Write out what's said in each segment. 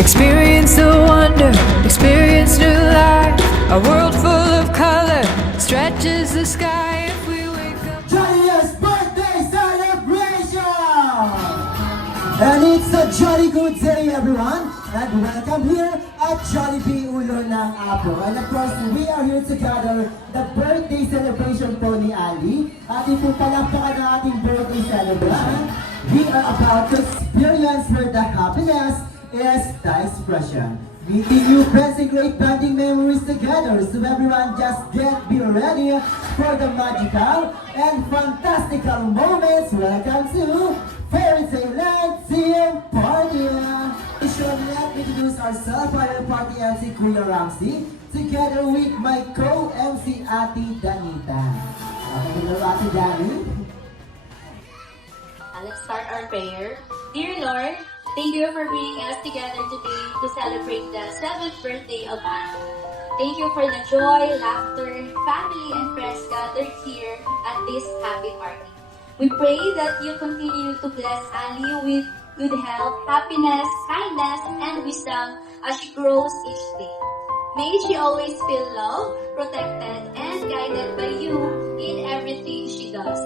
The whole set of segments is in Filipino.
Experience the wonder, experience new life. A world full of color stretches the sky if we wake up. Johnny's birthday celebration! And it's a jolly good day, everyone. And welcome here at Jollibee Ulo ng Apo. And of course, we are here together, the birthday celebration po ni Ali. At ito palakpakan ng ating birthday celebration. We are about to experience where the happiness is the expression. Meeting new friends and great bonding memories together. So everyone just be ready for the magical and fantastical moments. Welcome to Fairy Tale Land Team Party! Let me introduce ourselves, our party MC Kuya Ramsey, together with my co-MC Ate Danita. Okay, hello Ate Dani. Let's start our prayer. Dear Lord, thank you for bringing us together today to celebrate the 7th birthday of Annie. Thank you for the joy, laughter, family, and friends gathered here at this happy party. We pray that you continue to bless Annie with good health, happiness, kindness, and wisdom as she grows each day. May she always feel loved, protected, and guided by you in everything she does.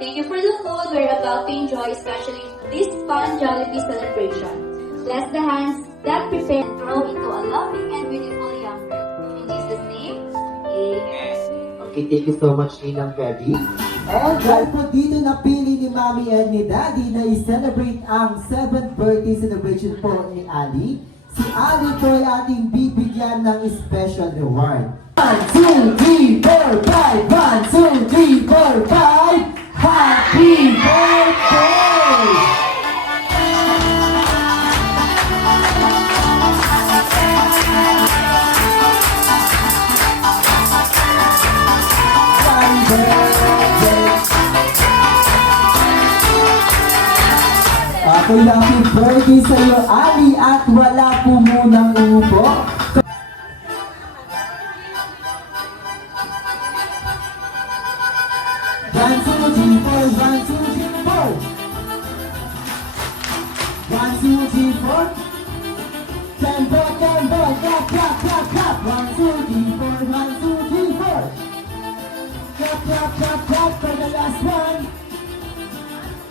Thank you for the food we're about to enjoy, especially this fun Jollibee celebration. Bless the hands that prepare and grow into a loving and beautiful young girl. In Jesus' name, amen. Okay, thank you so much, Ninang Febby. And dahil po dito napili ni Mommy and ni Daddy na i-celebrate ang 7th birthday celebration po ni Ali, si Ali po ay ating bibigyan ng special reward. 1, 2, 3, 4, 5! 1, 2, 3, 4, 5! Happy birthday! Happy birthday! Okay, happy birthday sa iyo, Ali, at wala po munang umupo. 1, 2, 3, 4, 1, 2, 3, 4. 1, 2, 3, 4. Tempo, tempo, clap, clap, clap, clap. 1, 2, 3, 4, 1, 2, 3, 4. Clap, clap, clap, clap for the last one.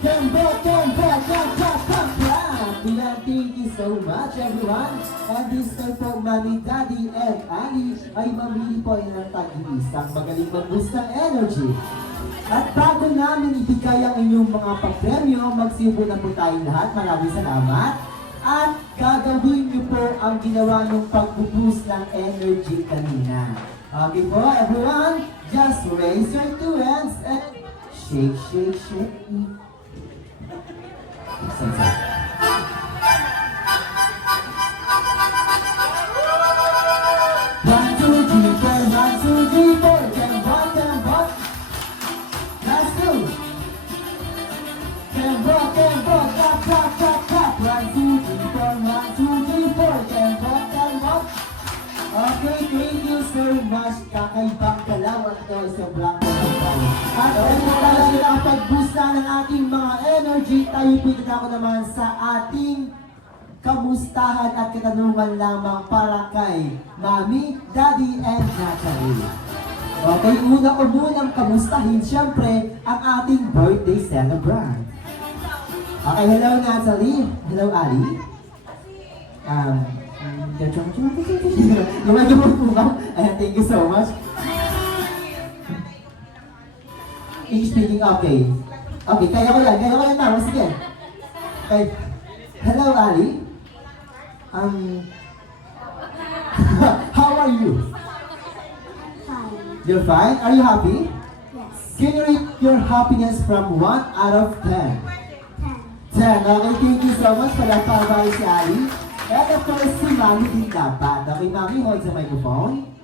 Tempo, tempo, clap, clap, clap, clap. Thank you so much, everyone. And this time po, Mommy, Daddy, and Ali ay mamili po ng tag-iisang magaling mag-boost ng energy. At bago namin ibigay ang inyong mga pagpremyo, magsibo na po tayong lahat. Maraming salamat. At gagawin niyo po ang ginawa ng pag-boost ng energy kanina. Okay po, everyone, just raise your 2 hands and shake, shake, shake. One, two, three, four, 1, 2, 3, 4. Tempo. Let's do. Tempo, clap, clap, clap, clap. 1, 2, 3, 4, 1, 2, 3, 4. Tempo. Okay, thank you so much. Kakaibang galaw at ito ay sobrang kakaibang. At ito talaga ang pag-boost ng ating mga energy. Tayo pinatako naman sa ating kamustahan at katanungan lamang para kay Mommy, Daddy, and Natalie. Okay, una ko munang kamustahin, siyempre, ang ating birthday celebrant. Okay, hello Natalie. Hello Ali. Yung medyo po ba? Thank you so much. English speaking, okay. Okay, kaya ko yan tama, sige. Okay, hello Ali. How are you? Fine. You're fine? Are you happy? Yes. Can you rate your happiness from 1 out of 10? 10. 10. Okay, thank you so much. Palakpakan si Ali. And of course, si Mommy din dapat. Okay, Mommy, hold the microphone.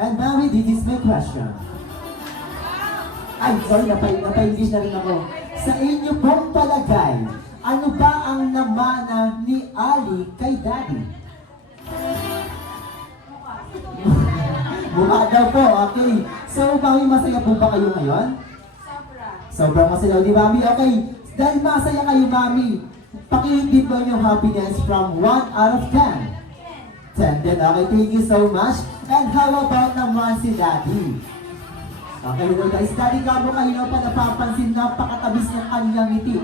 And Mommy, this is my question. Ay, sorry, napa-English na rin ako. Sa inyo pong palagay, ano ba ang namana ni Ali kay Daddy? Mukha daw po, okay. So, Mami, masaya po ba kayo ngayon? Sobrang masaya, di Mami? Okay, dahil masaya kayo, Mami, Pakihintip mo yung happiness from 1 out of 10. 10 din, okay, thank you so much. And how about naman si Daddy? Okay, hello guys, Daddy Gabo, kanina pa napapansin, napakatabis ng kanyang ngiti.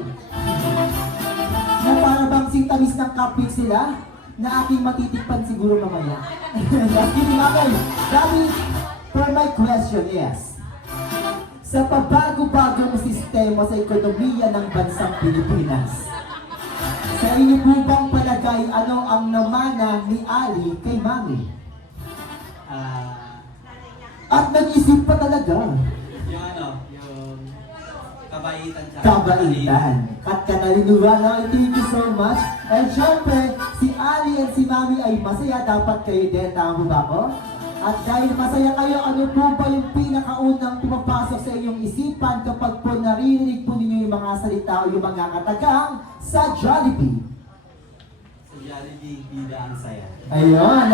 Na para bang sintamis ng cupcake sila, na aking matitikpan siguro mamaya. Just kidding, okay. Daddy, for my question is, sa pabago-bagong sistema sa ekonomiya ng bansang Pilipinas, sa inyo po bang palagay ano ang namana ni Ali kay Mami? At nag-isip pa talaga. Yung yung kabaitan siya. Kabaitan. At kanalinuwala, thank you so much. And syempre, si Ali and si Mami ay masaya. Dapat kayo din, tama ba ako? At dahil masaya kayo, ano po ba yung pinakaunang pumapasok sa inyong isipan kapag po naririnig po ninyo yung mga salita o yung mga katagang sa Jollibee? Sa Jollibee, bida ang saya. Ayun,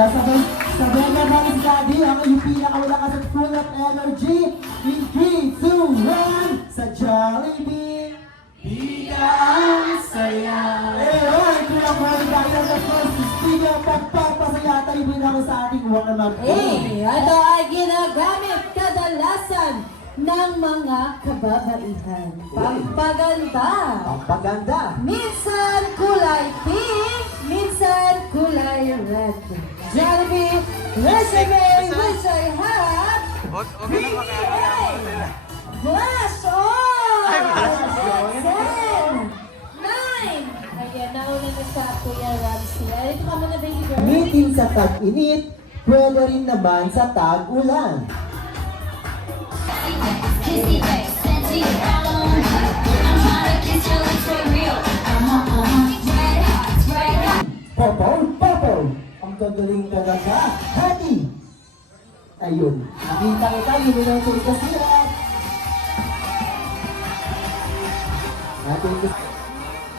sabay naman si Daddy, ang iyong pinakawalakas at full of energy. In 3, 2, 1, sa Jollibee, bida ang saya. Ayun, ito lang mga Daddy of the first speaker of pagpapasaya. Tayo mo na ako sa ating warm-up. Ito ay ginagamit kadalasan ng mga kababaihan. Pampaganda. Ang paganda. Minsan kulay pink, minsan kulay red. Jollibee resume which I have. Flash on! 10, 9. Ayan, nauna na sa Kuya Ramsey. Ay, ito ka muna, baby girl. Meeting sa tag-init, pwede rin naman sa tag-ulan. Kissy face, sexy, follow me. I'm trying to kiss your lips for real. Red hearts, red hearts. Popol! Ang gagaling talaga. Happy! Ayun. Nakita kita, yun ang tuloy kasi.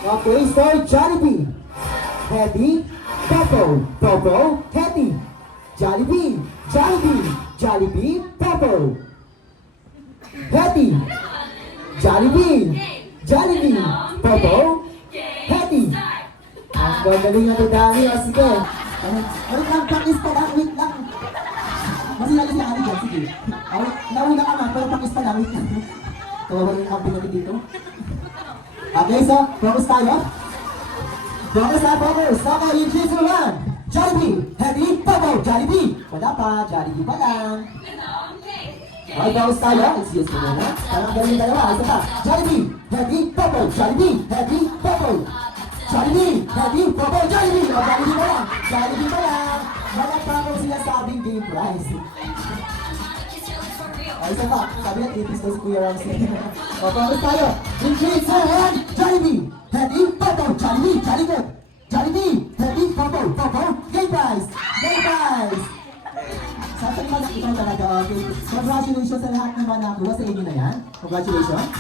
Okay, so Jollibee. Happy, Popol, Happy. Jollibee, Jollibee, Popol. Happy. Jollibee, Popol, Happy. Ang gagaling na ito dami. O sige. Wait lang, pakis pa lang, wait lang. Masila si Ali dyan, sige. Nauna ka man, pero pakis pa lang, wait lang. Kawawa yung camping natin dito. Okay, so, focus tayo. Focus. Okay, in 3, 2, 1. Jollibee, Happy, Popol, Jollibee. Wala pa, Jollibee pa lang. Okay, focus tayo. Excuse me muna. Parang galing dalawa, isa pa. Jollibee, Happy, Popol, Jollibee, Happy, Popol. Jollibee, Happy, Popol, Jollibee. O, Jollibee pa lang. Wala pa akong sinasabing game prize. O, isa pa. Sabi na, tipis daw si Kuya Ramsey. O, focus tayo. In 3, 2, 1. Jollibee, Happy, Popol, Jollibee, Jollibee, Happy, Popol, game prize. Sabi naman, ikaw talaga, okay. Congratulations sa lahat naman na nakuha sa inyo na yan. Congratulations.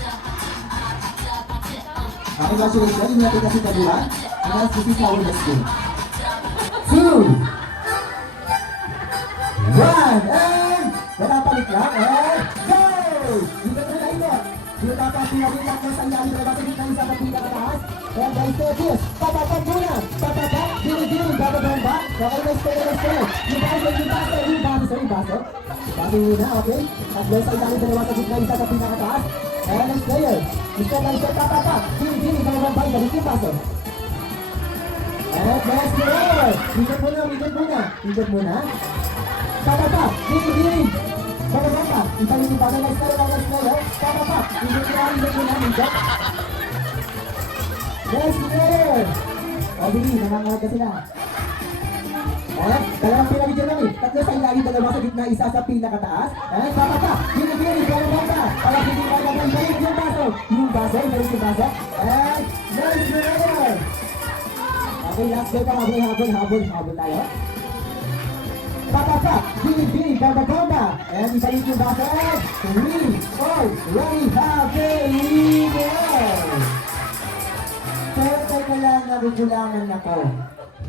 Congratulations. Yung natin kasi kabuhan. And this is our next game. 2, 1, and natapalik lang, and go! Dito na ikot. Dito tapos natin lang sa ilalim na basta dito isa sa pinakataas. And guys, take this. Papapag muna. Papapag. Dili. Bababamba. Okay, let's go. Yung baso. Baso muna, okay? At guys, sa ilalim na basta dito isa sa pinakataas. And next player. Mr. Lancer, papapag. Dili. Bababamba. Balik yung baso. And next player. Ikot muna. Papapag. Dili. Bababamba. Ibalik yung baso. Next player. Papapag. Ikot muna. Next player! O, Bini, nangangalag ka sila. Dalawang pinabigyan namin. Tatlo sa ilalim, dalawa sa gitna, isa sa pinakataas. Papapa! Bini, bababa! Para hindi bababa, balik yung baso. Balik yung baso. Next player! Okay, last game pa, habol tayo. Papapa! Bini, bababa! Ibalik yung baso. 3, 4, ready, have Pero teka lang, nagugulangan ako.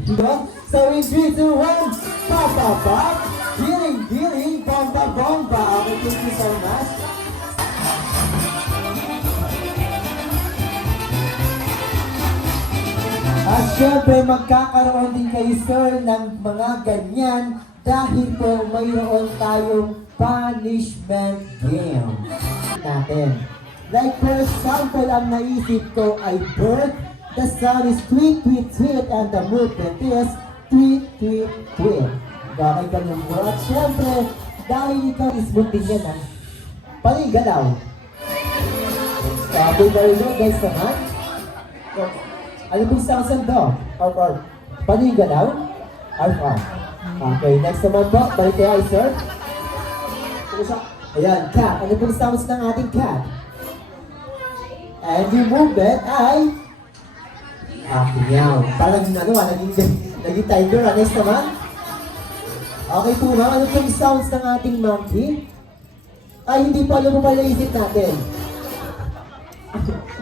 Diba? So in 3, 2, 1, pop, healing, bomba. Okay, thank you so much. syempre, magkakaroon din kayo, sir, ng mga ganyan dahil po mayroon tayong punishment game natin. Like for example, ang naisip ko ay bird, the sound is tweet, tweet, tweet, and the movement is tweet, tweet, tweet. Okay, ganun po. At syempre, dahil ikaw is bunting yan, ha? Paligalaw. Okay, very good, guys, naman. Ano pong sounds ang dog? Or, paligalaw? Or. Okay, next naman po, balik tayo, sir. Ayan, cat. Ano pong sounds ng ating cat? And yung movement ay meow. Parang naging tiger. Next naman. Okay po ma'am, ano pong sounds ng ating monkey? Ay, hindi pa, ano po pala isip natin?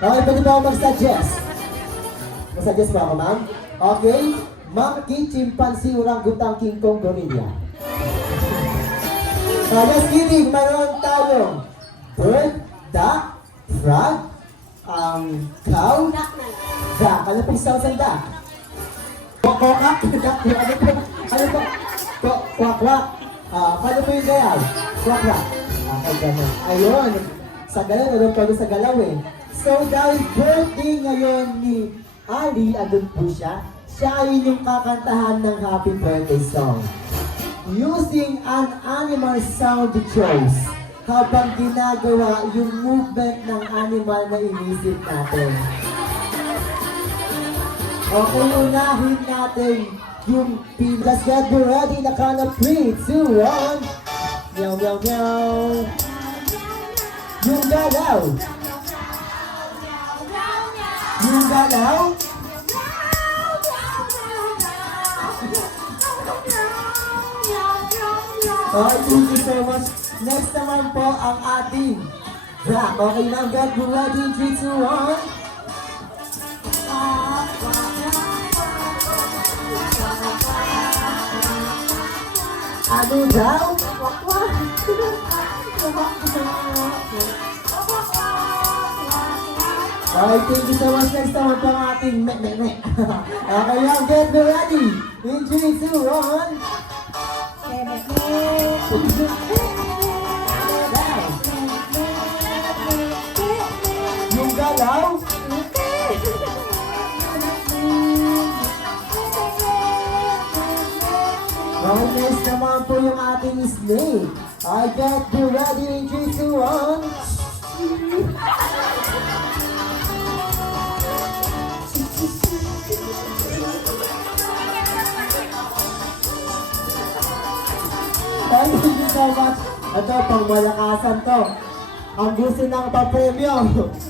Okay, pwede ba ako mag-suggest? Mag-suggest ba ako ma'am? Okay, monkey, chimpanzee, orangutan, king kong, gorilla. Just kidding, mayroon tayong bird, duck, frog, cow, duck. Ano pong sounds ng duck? Kokak, duck, ano po? Kwak-kwak. Paano po yung gayaw? Kwak-kwak. Okay, ganun. Ayun. Sa galaw, ano pa sa galaw eh. So, dahil birthday ngayon ni Ali, andun po siya. Siya ay yung kakantahan ng happy birthday song. Using an animal sound choice habang ginagawa yung movement ng animal na inisip natin. Okay, unahin natin yung let's get ready na count of 3, 2, 1. Meow, meow, meow. Yung galaw. Yung galaw. Okay, thank you so much. Next naman po ang ating duck. Okay na, get ready, 3, 2, 1. Ano daw? Okay, thank you so much. Next naman po ang ating me. Okay lang, get ready. In 3, 2, 1. Yung galaw. Okay, next naman po yung ating snake. I get you ready in 3, 2, 1. Thank you so much. Ito, pang malakasan to. Ang gusto ng papremyo.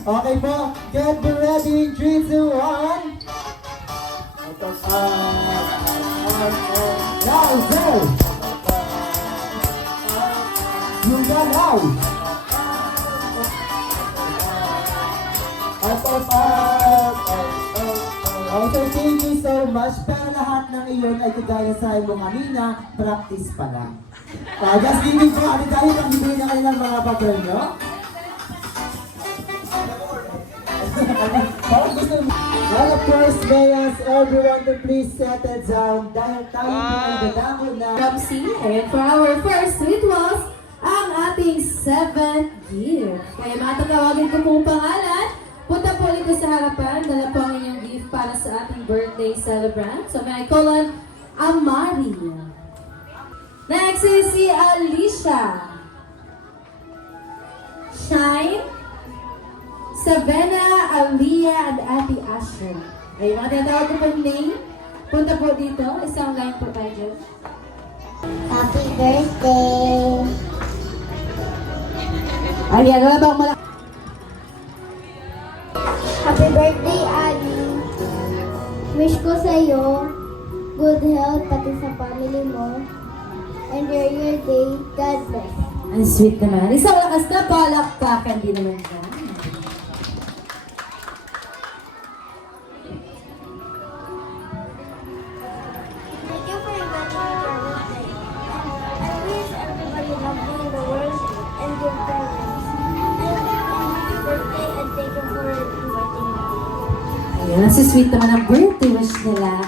Okay po, get me ready in 3, 2, 1. Ito, now, go! Yung galaw. Okay, thank you so much. Pero lahat ng iyon ay kagaya sa mo kanina, practice pa lang. Just giving po, ano tayo pag bibili na kayo ng mga papel nyo? Well, of course, mayors, everyone to please settle down dahil tayo ay dadako na Ramsey, and for our first sweet was ang ating 7th gift. Kaya matatawagin ko pong pangalan. Punta po dito sa harapan. Dala po ang inyong gift para sa ating birthday celebrant. So may I call on Amari. Next is si Alicia. Shine, Savannah, Aliyah, and Ate Asher. Ay, matatawag ko po yung name. Punta po dito. Isang line po tayo dyan. Happy birthday! Aliyah, wala bang malaki? Happy birthday, Ali! Wish ko sa'yo good health pati sa family mo. Enjoy your day. God bless. Ang sweet naman. Isang lakas na palakpakan din naman ka. Thank you for inviting me to your birthday. I wish everybody loved you in the world and your parents. Happy birthday and thank you for inviting me. Ayun, nasi-sweet naman ang birthday wish nila.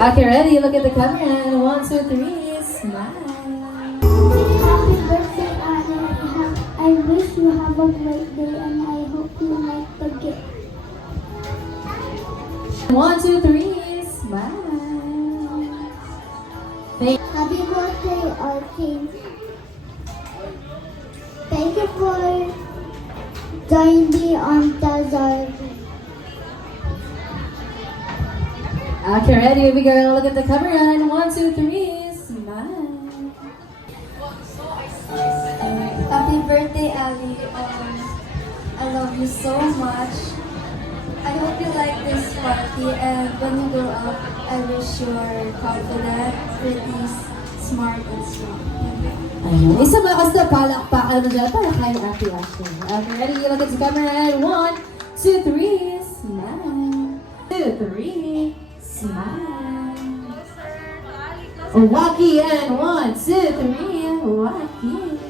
Okay, ready? Look at the camera. And 1, 2, 3, smile. Happy birthday, Anna. I wish you have a great day and I hope you like the gift. 1, 2, 3, smile. Happy birthday, Arkin. Thank you for joining me on Tazar. Okay, ready, baby girl. Look at the camera. And 1, 2, 3, smile. Happy birthday, Ali. I love you so much. I hope you like this party, and when you grow up, I wish you are confident, pretty, smart, and strong. Ayun. Isang malakas na palakpakan naman dyan para kay Ate Ashley. Okay, ready? Look at the camera. And 1, 2, 3, smile. 2, 3, smile. Wacky and 1, 2, 3, wacky.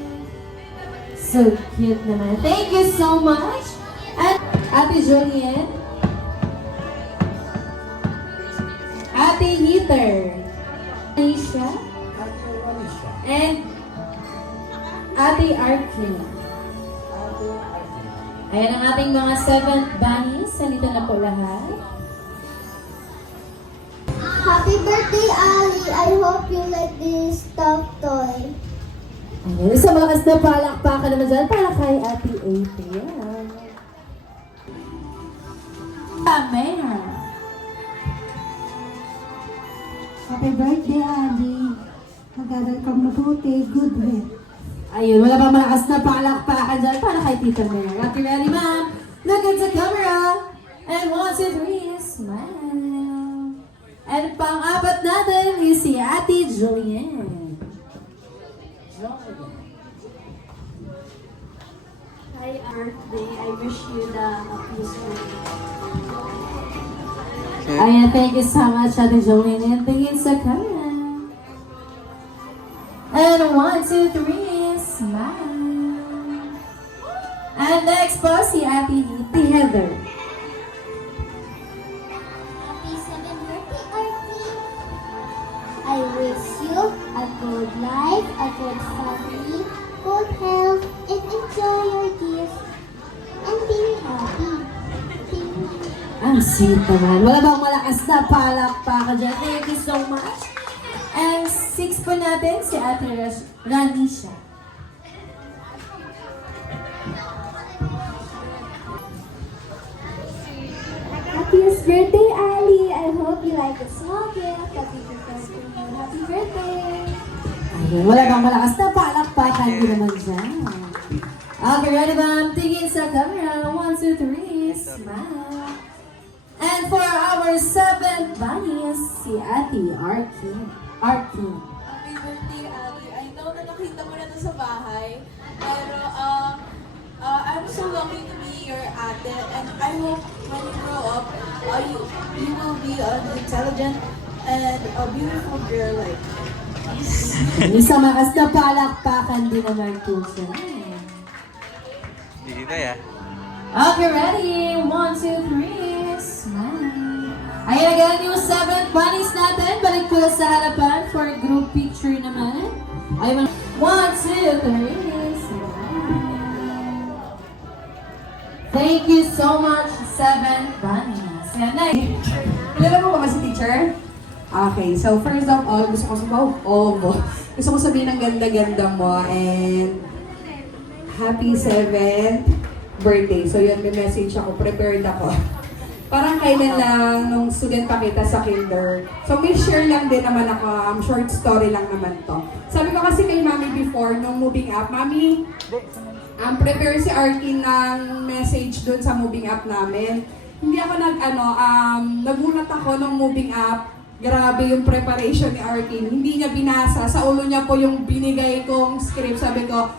So cute naman. Thank you so much. And Ate Julian. Ate Heather. Aisha. And Ate Arkin. Ayan ang ating mga 7th bunnies. Nandito na po lahat. Happy birthday, Ali. I hope you like this stuffed toy. Ayan. Isang malakas na palakpakan naman dyan para kay Ate April. Amen. Happy birthday, Ali. Mag-aral kang mabuti. Good health. Ayun, wala pang malakas na palakpakan dyan para kay Tita Mary. Okay, ready, ma'am? Look at the camera. And 1, 2, 3, smile. And pang-apat natin is si Ate Julian. Hi, birthday. I wish you the happiest birthday. Ayan, thank you so much, Ate Julian. And tingin sa camera. And 1, 2, 3, smile. And next po, si Ate Heather. Happy 7th birthday, Arkin. I wish you a good life, a good family, good health, and enjoy your gifts. And be happy. Ang sweet naman. Wala bang malakas na palakpakan dyan? Thank you so much. And 6 po natin, si Ate Ranisha. Happiest birthday, Ali. I hope you like the small gift that we prepared for you. Happy birthday. Ayun, wala bang malakas na palakpakan din naman dyan. Okay, ready ba? Tingin sa camera. 1, 2, 3, smile. And for our 7th bunnies, si Ate Arkin. Happy birthday, Ali. I know na nakita mo na ito sa bahay. Pero, I'm so lucky to be your ate. And I hope when you grow up, you will be an intelligent and a beautiful girl like us. Isang malakas na palakpakan din naman po siya. Dito ya. Okay, ready? 1, 2, 3, smile. Ayan again yung 7th bunnies natin. Balik po sa harapan for group picture naman. Ayun, 1, 2, 3, smile. Thank you so much, 7th bunnies. Ayan na. Kilala mo ba si teacher? Okay, so first of all, gusto ko sabihin ng ganda-ganda mo and happy 7th birthday. So yun, may message ako, prepared ako. Parang kailan lang nung student pa kita sa kinder. So may share lang din naman ako, short story lang naman to. Sabi ko kasi kay Mami before, nung moving up, Mami, prepare si Arkin ng message dun sa moving up namin. Hindi ako nagulat ako nung moving up. Grabe yung preparation ni Arkin. Hindi niya binasa. Sa ulo niya po yung binigay kong script. Sabi ko,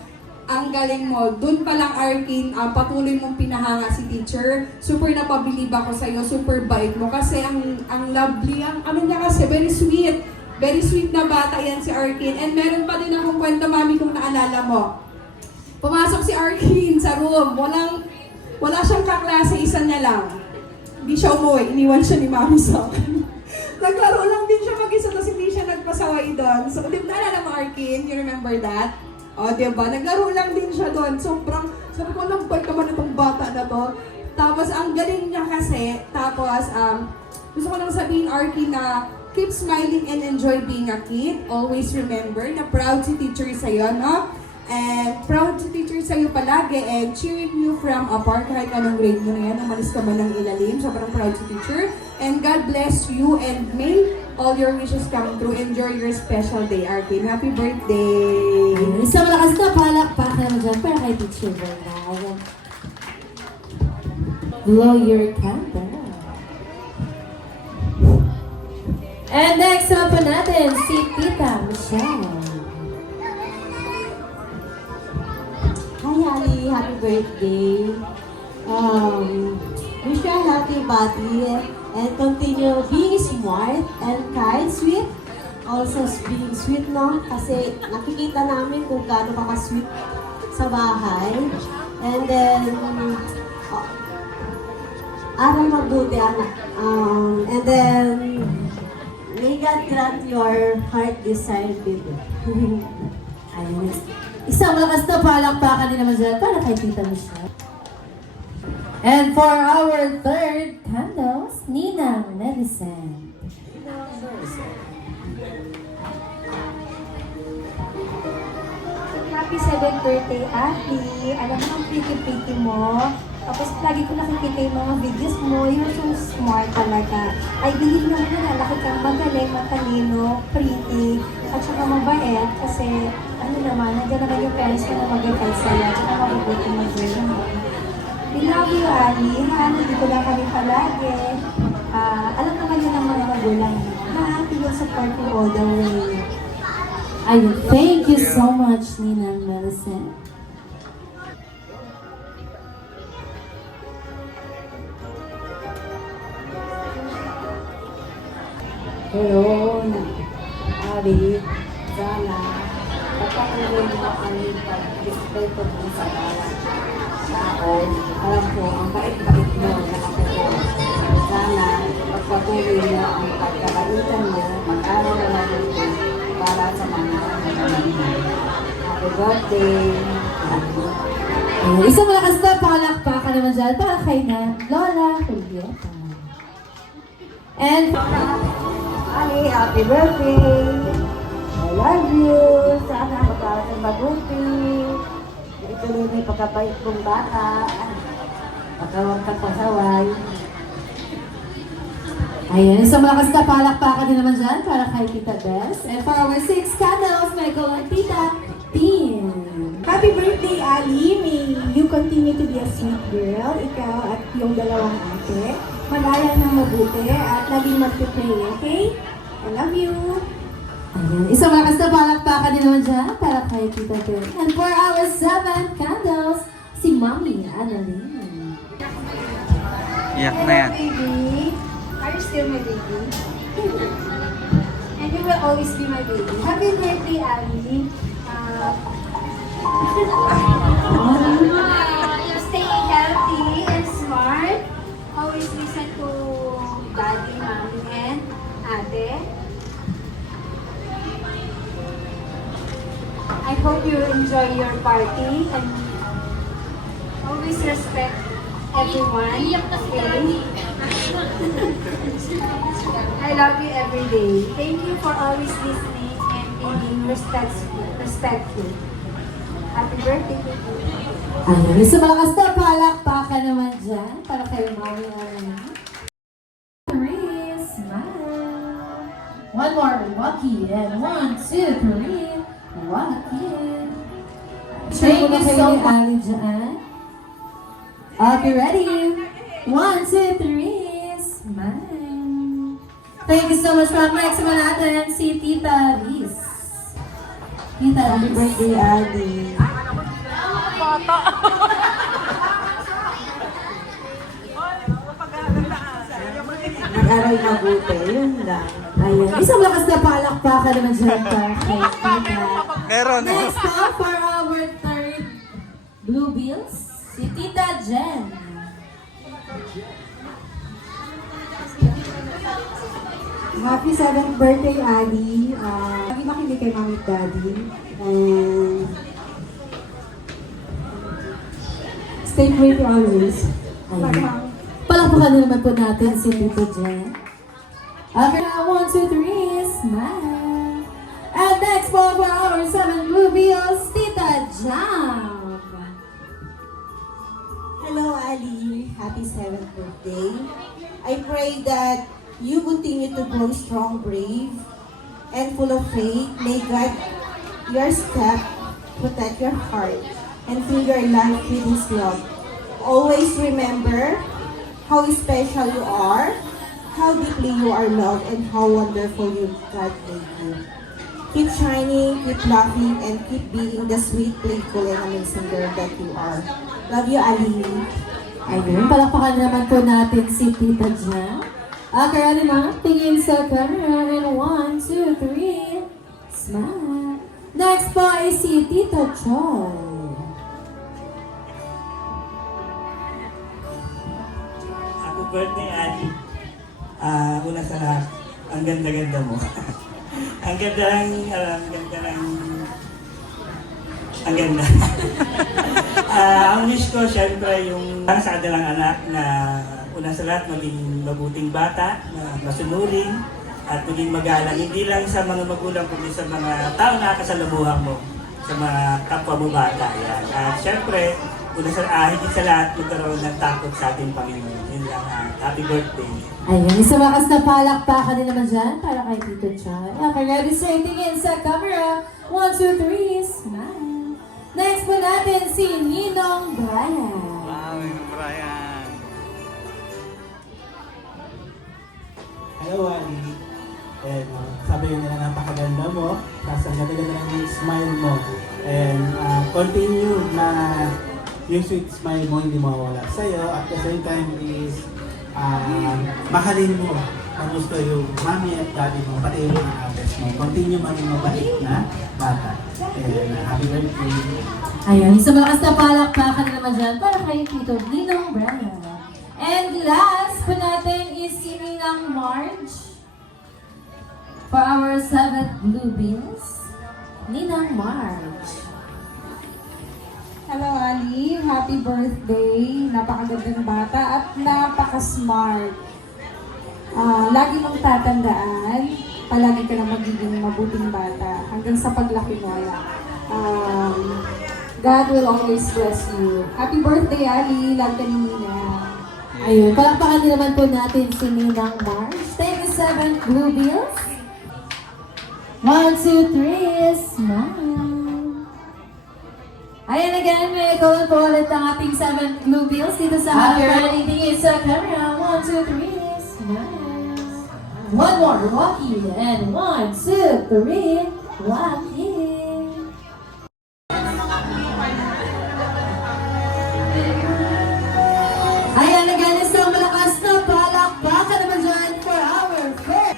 ang galing mo. Doon pa lang, Arkin, patuloy mong pinahanga si teacher. Super napabilib ako sa'yo. Super bait mo. Kasi ang lovely, ang ano niya kasi, very sweet. Very sweet na bata yan si Arkin. And meron pa din akong kwento, mami, kung naalala mo. Pumasok si Arkin sa room. Wala siyang kaklase, isa niya lang. Hindi siya umuwi. Iniwan siya ni mami sa akin. Naglaro lang din siya mag-isa, tapos hindi siya nagpasaway doon. So, di ba naalala mo, Arkin? You remember that? O, diba? Naglaro lang din siya doon. Sobrang, sabi ko, alam, bait naman itong bata na to. Tapos, ang galing niya kasi. Tapos, gusto ko lang sabihin, Arkin, na keep smiling and enjoy being a kid. Always remember na proud si teacher sa'yo, no? And proud si teacher sa'yo palagi and cheering you from afar kahit anong grade mo na yan. Umalis ka man ng ilalim. Sobrang proud si teacher. And God bless you and may all your wishes come true. Enjoy your special day, Arkin. Happy birthday! Isang malakas na palakpakan naman dyan para kay Teacher Bernal. Blow your candle. And next up po natin, si Tita Michelle. Hi, Ali. Happy birthday. Wish you a healthy body and continue being smart and kind, sweet. Also being sweet, no? Kasi nakikita namin kung gaano ka ka-sweet sa bahay. And then, aral mabuti, anak. And then, may God grant your heart desire, baby. Ayun. Isang malakas na palakpakan din naman dyan para kay Tita Michelle. And for our third candles, Ninang Medicine. Happy 7th birthday, Ate. Alam mo, ang pretty-pretty mo. Tapos lagi ko nakikita yung mga videos mo. You're so smart talaga. I believe naman na laki kang magaling, matalino, pretty, at saka mabait. Kasi ano naman, nandiyan naman yung parents ko na mag-guide sa'yo. At saka mabubuti mag-guide mo. We love you, Ali. Ha, nandito lang kami palagi. Alam naman yun ang mga magulang mo. Ha, we will support you all the way. Ayun, thank you so much, Ninang Medicine. Hello, Ali. Sana, pagpatuloy mo ang pag-respeto mo sa bawat tao. Alam ko, ang bait-bait mo na ako. Sana, pagpatuloy mo ang pagkakaitan mo, mag-aral na natin para sa mga happy birthday. Isang malakas na palakpakan naman dyan para kay na Lola Julieta. And Ali, happy birthday! I love you! Sana mag-aral ng mabuti. Ituloy mo yung pagkabait kong bata. Pagkawag kang pasaway. ayun, isang malakas na palakpakan din naman dyan para kay Tita Bess. And for our 6 candles, may go on Tita Tin. Happy birthday, Ali! May you continue to be a sweet girl. Ikaw at yung dalawang ate. Mag-aral ng mabuti at laging mag-pray, okay? I love you! Ayun, isang malakas na palakpakan din naman dyan para kay Tita Tin. And for our 7 candles, si Mommy Annalyn. Iyak na yan. Baby, are you still my baby? And you will always be my baby. Happy birthday, Ali. Stay healthy and smart. Always listen to daddy, mommy, and ate. I hope you enjoy your party and always respect everyone. Okay? I love you every day. Thank you for always listening and being respectful. Happy birthday to you. Ayun, isang malakas na palakpakan naman dyan para kay Mommy Annalyn. Smile. One more, Rocky. And 1, 2, 3, Rocky. Thank you so much, dyan. Okay, ready? 1, 2, 3, smile. Thank you so much. From next naman natin, si Tita Liz. Tita Happy Liz. birthday, Ali! mag-aral mabuti. Yun lang. Ayan. Isang lakas na palakpakan naman dyan para kay Tita. Meron. Next po, for our third Blue Bills, si Tita Jen. Happy 7th birthday, Ali. Lagi makinig kay Mami at Daddy. And stay pretty always. Ayan. Palakpakan na naman po natin si Tita Jen. Okay, 1, 2, 3, smile. And next po for our 7 Blue Bills, Tita Jam. Hello, Ali. Happy 7th birthday. I pray that you continue to grow strong, brave, and full of faith. May God your step, protect your heart, and fill your life with His love. Always remember how special you are, how deeply you are loved, and how wonderful God made you. Keep shining, keep laughing, and keep being the sweet, playful, and amazing girl that you are. Love you, Ali. Ayun, palakpakan naman po natin si Tita Jam. Okay, ano na? Tingin sa camera. And 1, 2, 3, smile. Next po is si Tita Joy. Happy birthday, Ali. Una sa lahat, ang ganda-ganda mo. Ang ganda ang wish ko, syempre, yung sa kanilang anak na una sa lahat, maging mabuting bata, na masunurin, at maging magalang, hindi lang sa mga magulang, kundi sa mga tao na kasalamuhan mo, sa mga kapwa mo bata. Yan. At syempre, higit sa lahat, magkaroon ng takot sa ating Panginoon. Yun lang, happy birthday. Ayun, isang wakas na palakpakan din naman dyan para kay Tito Joy. Okay, ready, sir, tingin sa camera. 1, 2, 3, smile. Next po natin si Ninong Brian. Wow, Brian. Hello, Ali. And sabi nila napakaganda mo, tapos ang ganda-ganda ng smile mo. And continue na yung sweet smile mo hindi mawawala sa'yo. At the same time is mahalin mo ang gusto yung mami at daddy mo, pati yung others mo. Continue maging mabait na bata. And happy birthday. Ayun, isang malakas na palakpakan na naman dyan para kay Tito Ninong Brian. And last po natin is si Ninang Marge. For our 7th Blue Bills, Ninang Marge. Hello, Ali. Happy birthday. Napakagandang bata at napaka-smart. Lagi mong tatandaan, palagi ka na magiging mabuting bata hanggang sa paglaki mo. God will always bless you. Happy birthday, Ali. Love ka ni Nina. Ayun, palakpakan din naman po natin si Ninang Marge. Thank you, 7th Blue Bills. 1, 2, 3, smile. Ayan again, may ikaw po ulit ang ating 7th Blue Bills dito sa Happy Tingin sa camera. 1, 2, 3, smile. One more, Rocky. And 1, 2, 3, Rocky. Ayan again, isang malakas na palakpakan naman dyan for our first.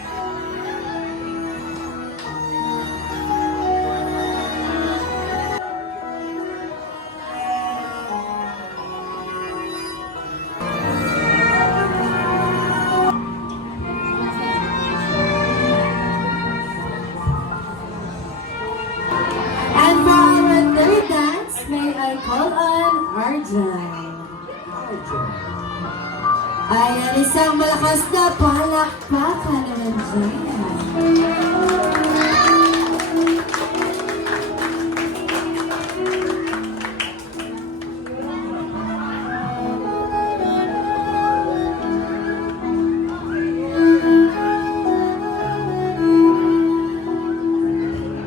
And for our third dance, may I call on Arjan. Ayan, isang malakas na palakpakan naman dyan.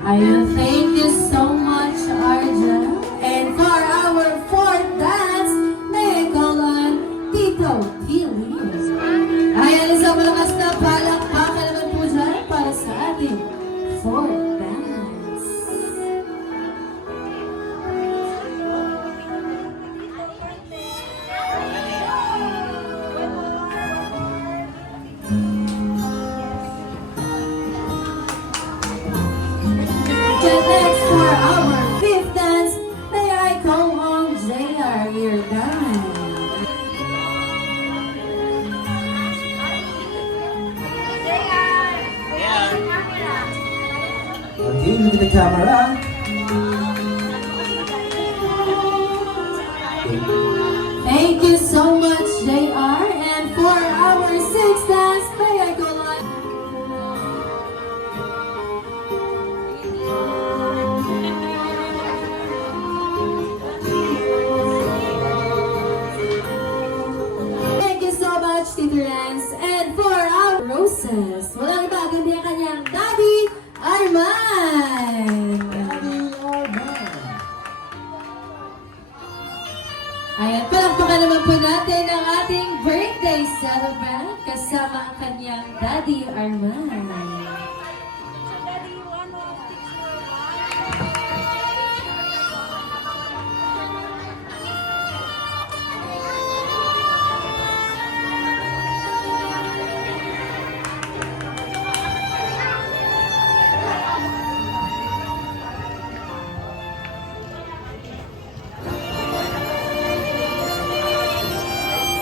Ayun, thank you so much, Arjan. And for our fourth dance, may I call on Tito Pili. Ayan, isang malakas na palakpakan naman po dyan para sa ating fourth dance. Okay, look at the camera. Thank you so much, JR. And for our sixth dance, may I go live? Thank you so much, Tito Lance. And for our roses, walang iba kundi ang kanyang Daddy Arman. Ayan, palakpakan naman po natin ang ating birthday celebrant kasama ang kanyang Daddy Arman.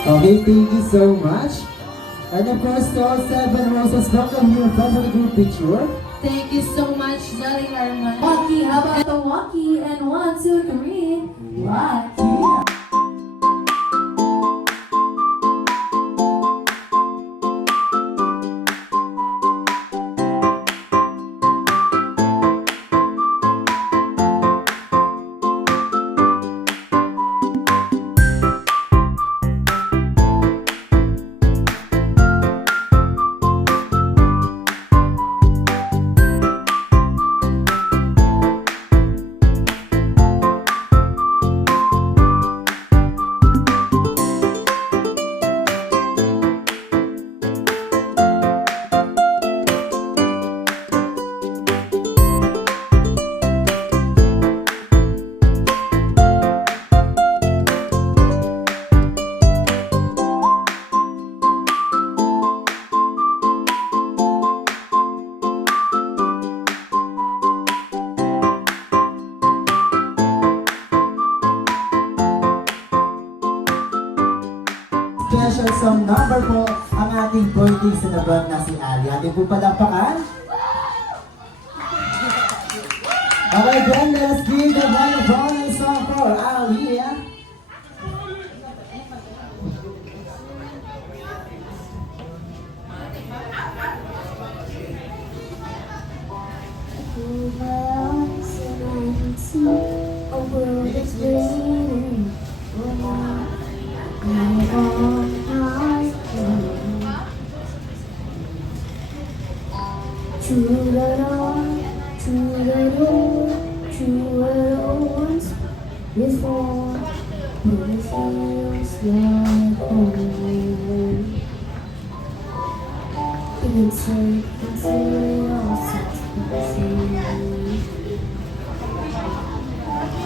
Okay, thank you so much. And of course, to all 7 roses, welcome here from the group picture. Thank you so much, Daddy Arman. Walkie, how about the walkie? And 1, 2, 3, walkie. Special song number 4 ang ating birthday celebrant na si Ali. Ating po palakpakan. Okay, then let's give the one song for Ali. A world that's waiting for me. I'm on high. To the door, to the door, to the doors before it feels like home. You can say all sorts of things.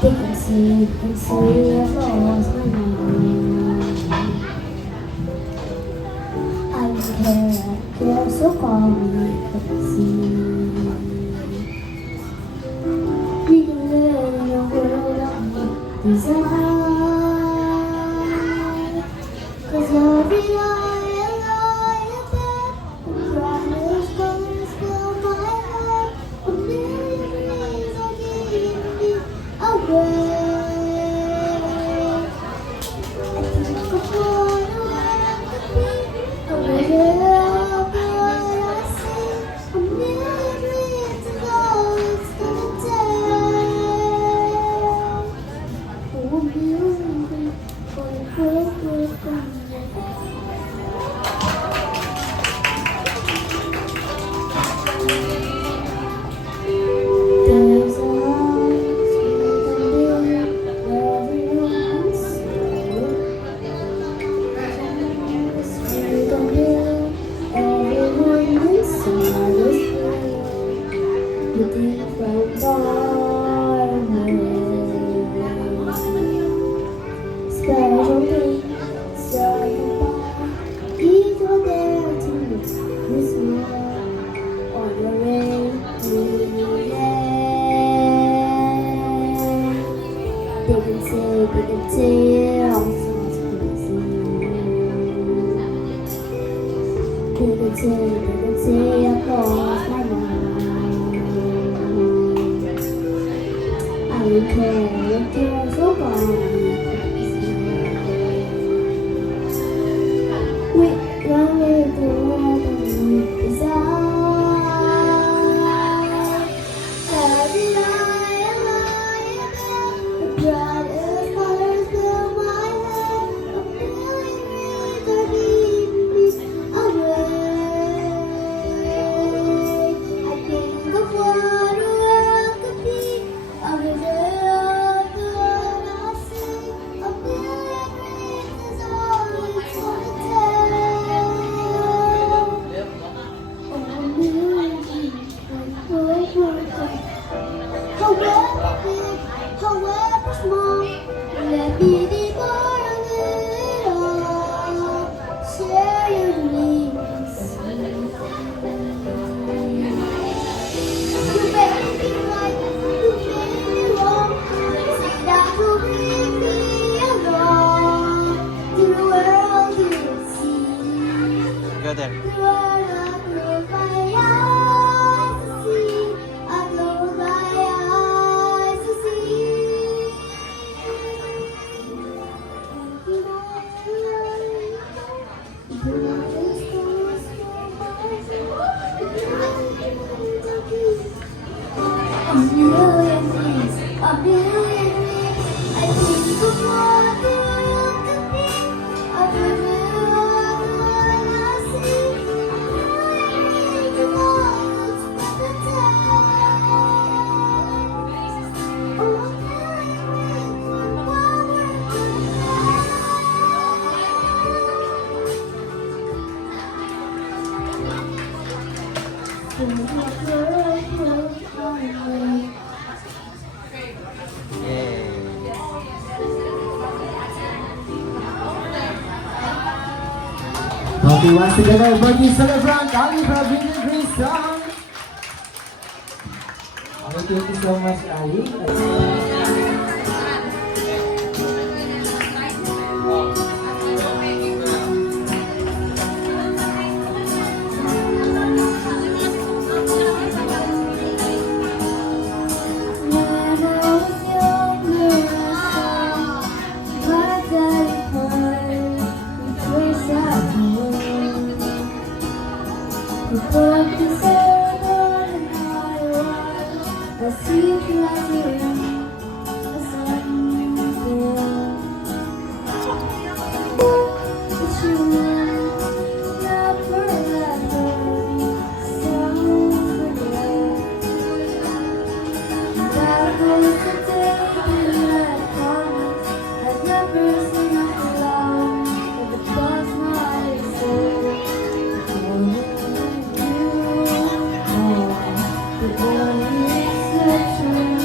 They can say I've lost my mind. I don't care, so call me crazy. We can live in a world of desire. 'Cause every lie and lie and death, the brightest colors fill my heart. A million ways I give you away. I think of what I could be, a little of what I see. A million dreams of all it's gonna take. Oh, a million dreams gonna break from me. There's a house we can build where everyone's safe. We can build everyone inside this world. Looking from far away. Special things say goodbye. If you're there to miss this world on your way to the end. They can say all sorts of things. They can say I've lost my mind. maling character so far. Wait, long way to walk and decide. Every lie, the brightest colors fill my head. A million reasons are keeping me awake. I think of what a world could be. A vision of the world I see. A million reasons all it's gonna tell. Oh, a million reasons for however big, however small, let me be part of it all. Share your dreams. You may be right, you may be wrong. See that will bring me along to the world you see. Go there. The world I close my eyes to see. I close my eyes to see. A million things, a million things. I think of what the world could be. A vision of the world I see. A million reasons all it's gonna tell. Oh, a million reasons why we're Okay, once again, our birthday celebrant, Ali for bringing a great song. Okay, thank you so much, Ali. When I was younger, my daddy cried because I was. He put his head on my wife, a sweet blessing, a sunbeam. But you never let her self-forget. That was the day when I promised I'd never say nothing long, but it was my soul. The only exception,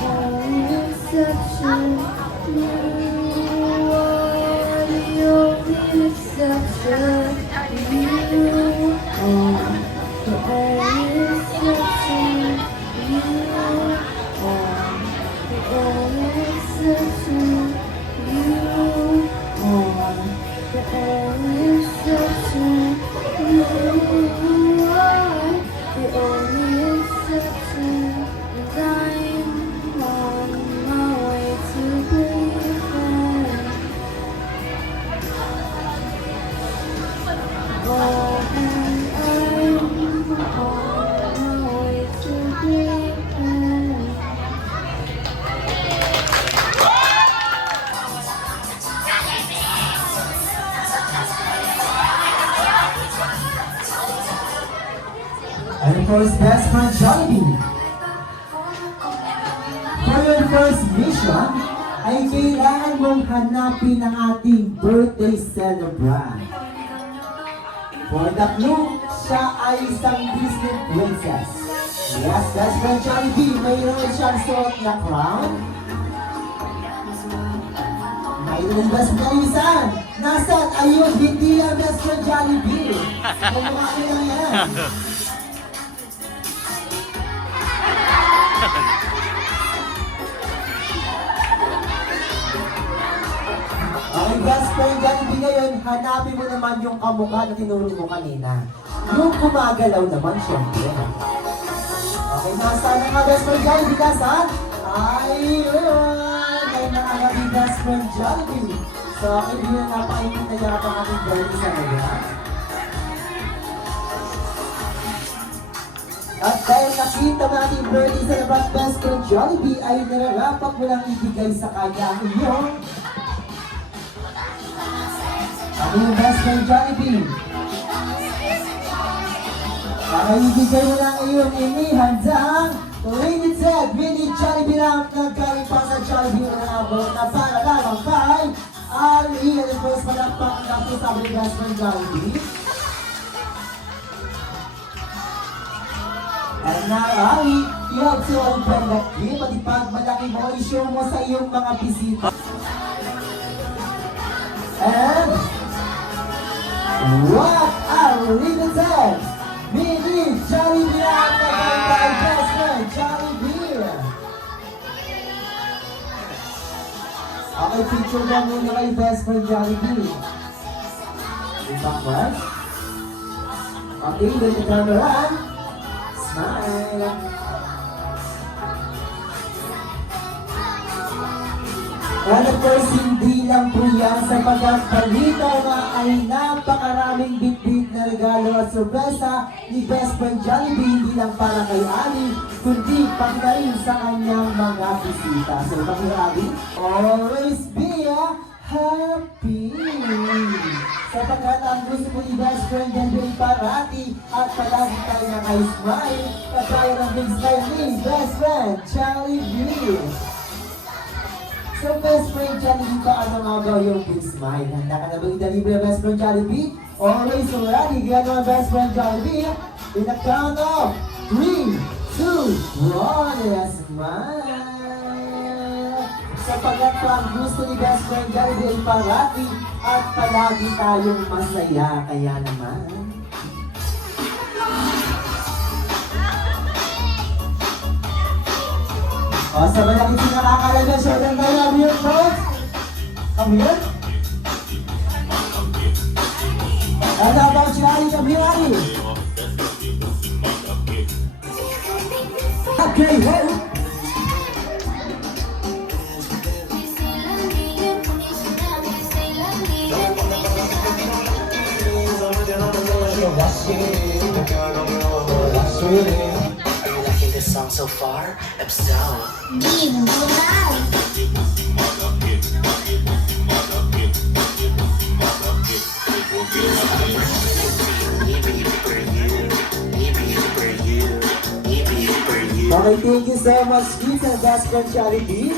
only exception. You are the only exception. You are the only exception. You are the only exception. You are the only exception. You are the only exception. And I'm on my way to Cleveland. Oh, and I'm on my way to Cleveland. And of course, best friend Jollibee. For your first mission, ay kailangan mong hanapin ang ating birthday celebrant. For the clue, siya ay isang Disney princess. Yes, best friend Jollibee, mayroon siyang suot na crown. Mayroon best friend Isan. Nasaan? Ayun, hindi ang best friend Jollibee. Kumukha ko lang yan. Okay, best friend Jollibee ngayon, hanapin mo naman yung kamukha na tinuro mo kanina. Yung gumagalaw naman, syempre. Okay, nasaan na nga best friend Jollibee? Nasaan? Ayun! May nakalagay best friend Jollibee. So, akin din na napakingin na yata ang ating birthday sa ngayon. At dahil nakita mo ating birthday sa labas, best friend Jollibee ay nararapat mo lang ibigay sa kanya ang iyong best friend Jollibee. Para ibigay mo lang iyong inihandang limited mini Jollibee lang nagkaling pa sa Jollibee na abot na para lamang kay Ali. And of course, malakpak ang po sa ating best friend Jollibee. And now, Ali, you have to open that gift at ipagmalaki mo, i-show mo sa iyong mga bisita. And what a limited mini Jollibee ang nagkaling kay best friend Jollibee. Okay, picture lang muna kay best friend Jollibee. Backward. Okay, with the camera. Smile. And of course, hindi lang po yan sapagkat balita na ay napakaraming bitbit na regalo at sorpresa ni best friend Jollibee, hindi lang para kay Ali, kundi pati na rin sa kanyang mga bisita. So, bakit Ali? Always be happy! Sapagkat ang gusto mo ni best friend Jollibee parati at palagi tayo na kay smile at tayo ng big smile ni best friend Jollibee. So best friend Jollibee, paano nga daw yung big smile? Handa ka na ba i-deliver best friend Jollibee? Always ready, gano'n ang best friend Jollibee. In a count of 3, 2, 1, smile! Sapagkat po ang gusto ni best friend Jollibee ay parati at palagi tayong masaya. Kaya naman, o, sa malaki si nakakalaga siya ng tayo, here folks. Come here. And how about you, Ali? Come here, Ali. Okay, hey. Are you liking this song so far? If so, Give me love. Okay, thank you so much, Keith and best friend Jollibee.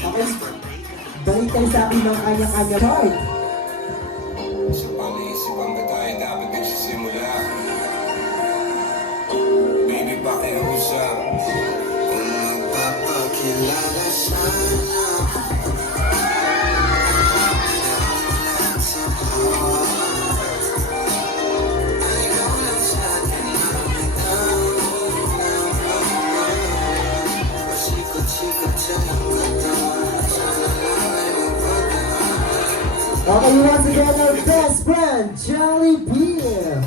Okay, balik tayo sa akin ng kanya-kanya part. Sa pag-iisipan ba tayo dapat nagsisimula? Baby, pakiusap. Kung magpapakita Kilala sana Okay, once again, our best friend, Jollibee.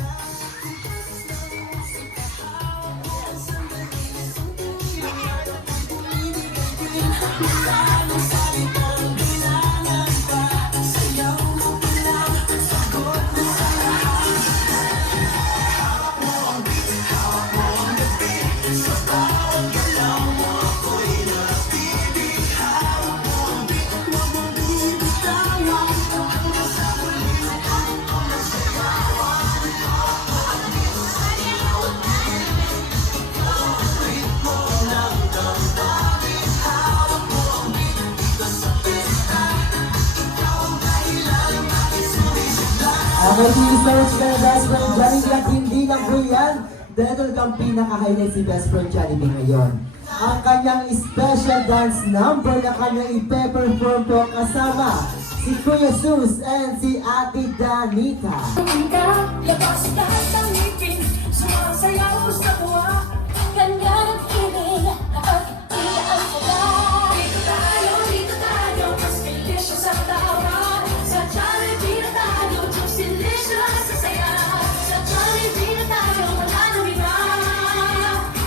Okay, please search ka na best friend Jollibee at hindi lang po yan. Dahil talagang pinaka-highlight si best friend Jollibee ngayon. Ang kanyang special dance number na kanyang ipe-perform po kasama si Kuya Sus and si Ate Danita. Labas lahat ng ngipin, sumasayaw sa tuwa. Ganda ng feeling, nakakitilaan ko ba? Dito tayo, mas delicious ang tawa. Sa Jollibee na tayo, just delicious sa saya. Sa Jollibee na tayo, wala nang iba.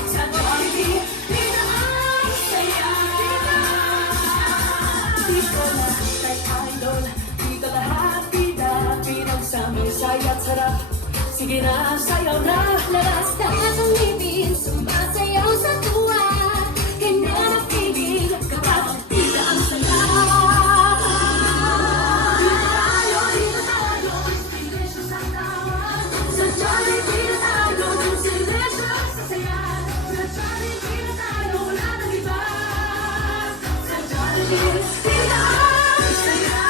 Sa Jollibee, ang saya. Dito na kay Idol, dito lahat pinagsama, saya't sarap. Sige na, sayaw na. Labas lahat ng ngipin, sumasayaw sa tuwa. Ganda ng feeling, kapag tila ang saya. Dito tayo, delicious ang tawa. Sa Jollibee na tayo, just delicious sa saya. Sa Jollibee na tayo, wala nang iba. Sa Jollibee, tila ang saya.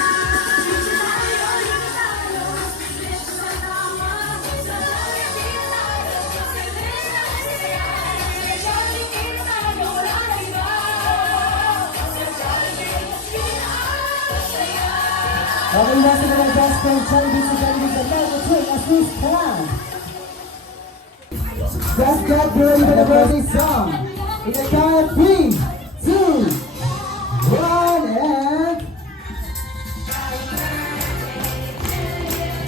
Dito tayo, delicious ang tawa. Sa Jollibee na tayo, just delicious sa saya. Sa Jollibee na tayo, wala nang iba. Sa Jollibee, tila ang saya. Okay, once again, our best friend Jollibee si Jollibee sa level 2 as this time. Let's get ready for the birthday song. In the count of 3, 2, 1, and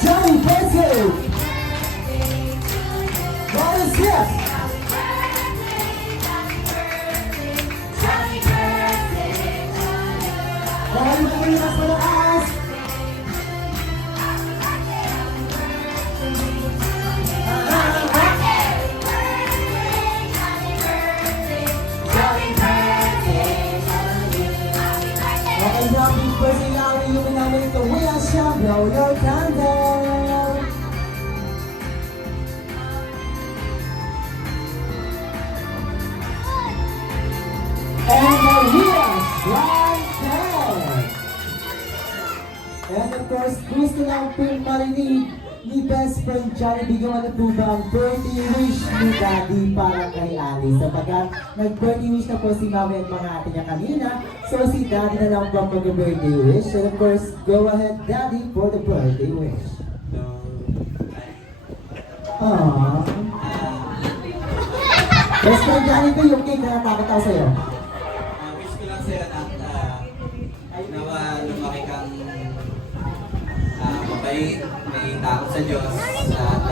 Johnny birthday! What is this? Dahil mo rin mas malakas. Okay, happy birthday, Larry. Yung namin ito, we are shall blow your candle. And the wheels right there. And of course, gusto lang po marinig ni best friend Jollibee kung ano po ba ang birthday wish ni Daddy para kay Ali. Sapagkat nag-birthday wish na po si Mami at mga ate niya kanina. So si Daddy na lang po ang mag-birthday wish. So of course, go ahead Daddy for the birthday wish. Aww. Best friend Jollibee, yung cake na natakot ako sa'yo. Wish ko lang sa'yo na nawa lumaki kang mabait, may takot sa Diyos, at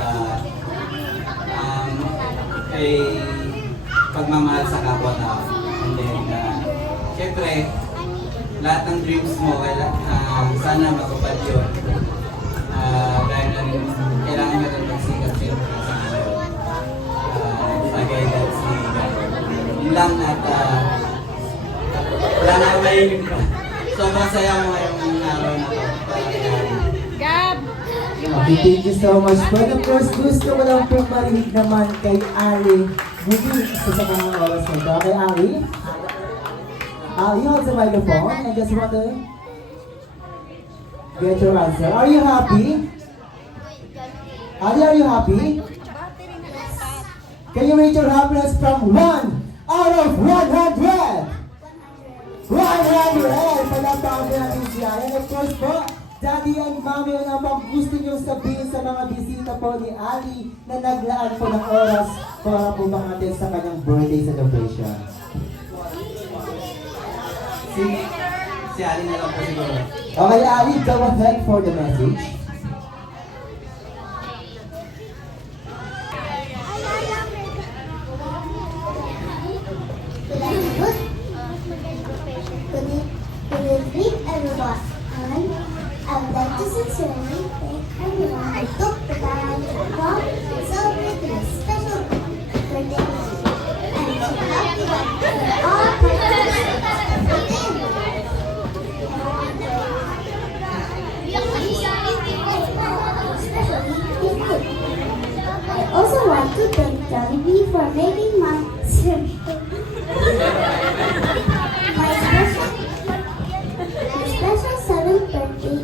may pagmamahal sa kapwa-tao. And then, syempre, lahat ng dreams mo, sana matupad yun. Dahil kailangan nyo rin magsikat siyempre sa guidance ni God. Yun lang at wala na mahilig ka. Sobrang saya mo ngayong araw na to. Okay, thank you so much. But of course, gusto ko lang po marinig naman kay Ali. Muli sa mga oras na ito. Okay, Ali? Ali, hold the microphone and just want to get your answer. Are you happy? Ali, are you happy? Can you rate your happiness from 1 out of 100? Alright, palapakan po natin siya. And of course po, Daddy and Mommy, ano bang gusto niyo sabihin sa mga bisita po ni Ali na naglaan po ng oras para po makatin sa kanyang birthday celebration? Si Ali na lang po siguro. Okay, Ali, go ahead for the message. Good evening, everyone. I would like to sincerely thank everyone who took the time to come and celebrate this special birthday and to help you with all I also want to thank Jollibee for making my special 7th birthday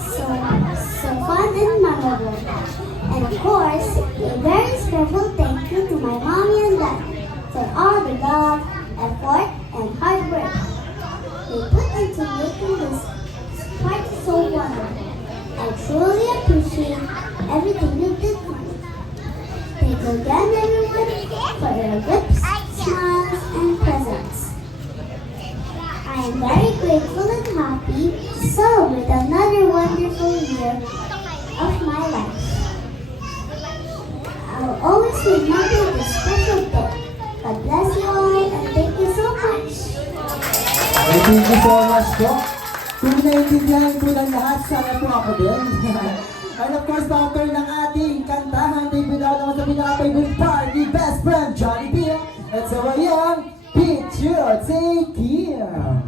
so fun and memorable. And of course, a very special thank you to my mommy and dad for all the love, effort, and hard work they put into making this party so wonderful. I truly appreciate everything you did for me. Thank you again, everyone, for your gifts, smiles, and presents. I am very grateful and happy to celebrate another wonderful year of my life. I will always remember this special day. God bless you all and thank you so much. Thank you so much po. Kung naiintindihan po ng lahat, sana po ako din. And of course, counter ng ating kantahan, debut na naman sa pinaka-favorite part, the best friend, Jollibee. At sa wayang, picture, take care.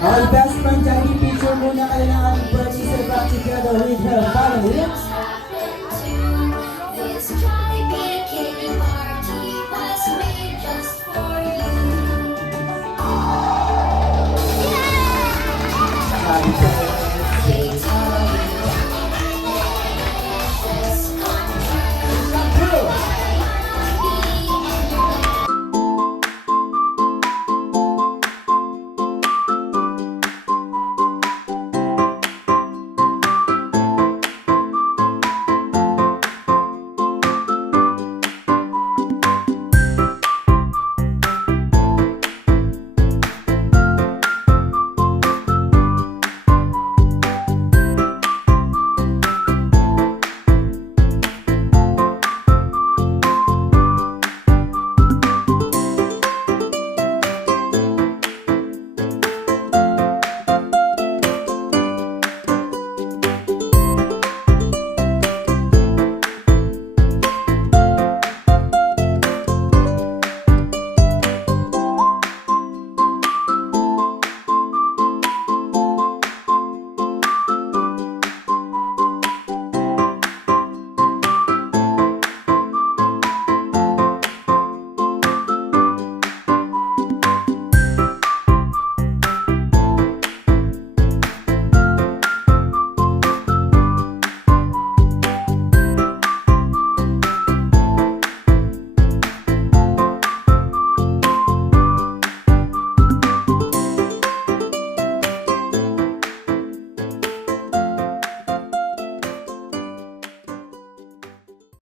Okay, best friend, Jollibee, picture muna kayo ng ating birthday celebrate together with her family.